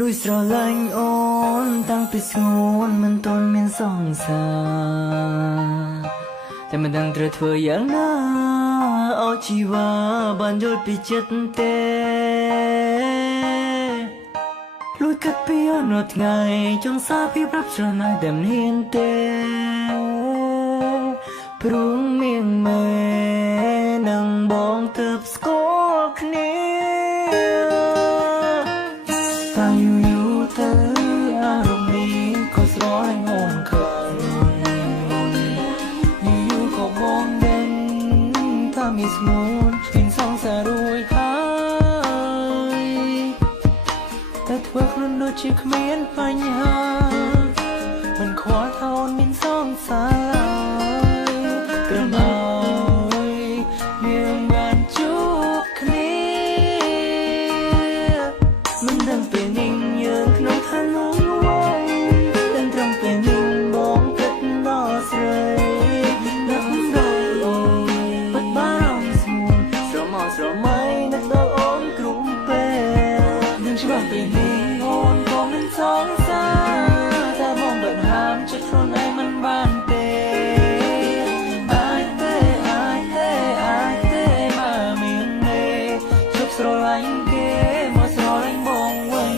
លួយស្រឡាញ់អូនតាំងពីស្ងួនមិនទាន់មានសង្សារតែមិនដឹងត្រូវធ្វើយ៉ាងណាឲ្យជីវ៉ាបានយល់ពីចិត្តទេលួយកាត់ពីអនុថ្ងៃចង់សារពីប្រាប់ស្រណោយតែមិនហ៊ានទេព្រោះមៀងមេនឹងបងទើបស្គាល់គ្នាតាយូរទៅអារម្មណ៍នេះក៏ស្រឡាញ់អូនខ្លាំងយូរក៏បងដឹងថាមានស្ងួនមានសង្សាររួចហើយតែធ្វើខ្លួនដូចជាគ្មានបញ្ហាមិនខ្វល់ថាអូនមានសង្សារក្រំហើយមានបានជួបគ្នាមិនដឹងពេលនេះយើងក្នុងឋានៈអ្វីតែត្រង់ពេលនេះបងគិតដល់ស្រីនឹកដល់អូនបាត់បារម្ភស្មួនស្រមោលស្រមៃនឹកដល់អូនគ្រប់ពេលនឹងច្បាស់ពេលនេះអូនក៏មិនសង្សារតែបងបានហាមចិត្តខ្លួនឯងមិនបានទេស្រឡាញ់គេមកស្រឡាញ់បងវិញ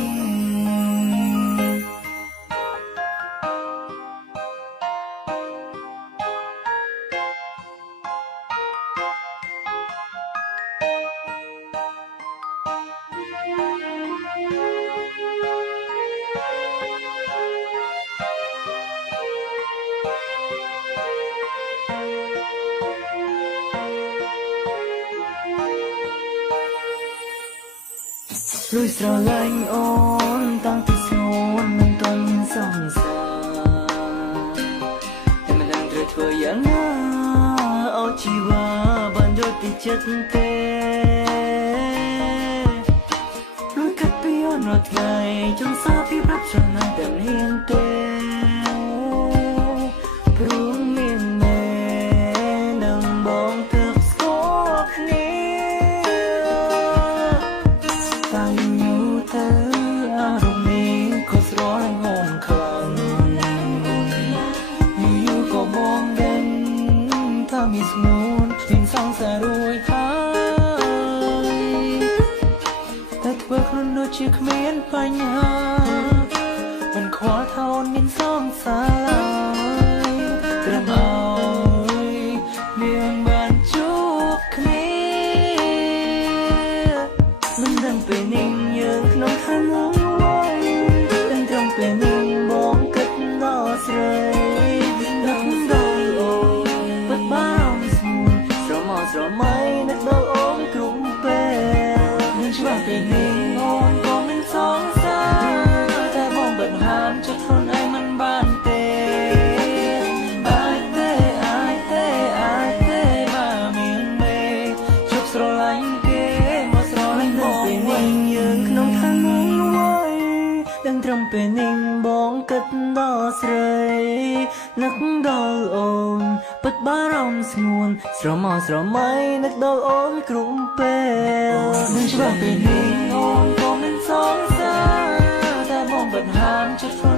លួយស្រឡាញ់អូនតាំងពីស្ងួនមិនទាន់មានសង្សារតែមិនដឹងត្រូវធ្វើយ៉ាងណាឲ្យជីវ៉ាបានយល់ពីចិត្តទេលួយកាត់ពីអនុថ្ងៃចង់សារពីប្រាប់ស្រណោយតែមិនហ៊ានទេព្រោះមានមេនឹងបងទើបស្គាល់គ្នាអារម្មណ៍នេះក៏ស្រឡាញ់អូនខ្លាំងយូរក៏បងដឹងថាមានស្ងួនមានសង្សាររួចហើយតែធ្វើខ្លួនដូចជាគ្មានបញ្ហាមិនខ្វល់ថាអូនមានសង្សារត្រឹមឲ្យមានបានជួបគ្នាមិនដឹងពេលនេះយើងក្នុងឋានៈតែត្រង់ពេលនេះបងគិតដល់ស្រីនឹកដល់អូនបាត់បារម្ភស្មួនស្រមោលស្រមៃនឹកដល់អូនគ្រប់ពេលនឹងច្បាស់ពេលនេះអូនក៏មិនសង្សារតែបងបានហាមចិត្តខ្លួនឯងមិនបានទេមានមេជប់ស្រឡាញ់គេមកស្រឡាញ់បងវិញយើងក្នុងឋានៈដឹងត្រឹមពេលនេះបងគិតដល់ស្រីនឹកដល់អូនពិតបារម្ភស្ងួនស្រមោលស្រមៃនឹកដល់អូនគ្រប់ពេលនឹងច្បាស់ពេលនេះអូនក៏មិនសង្សារតែបងបានហាមចិត្ត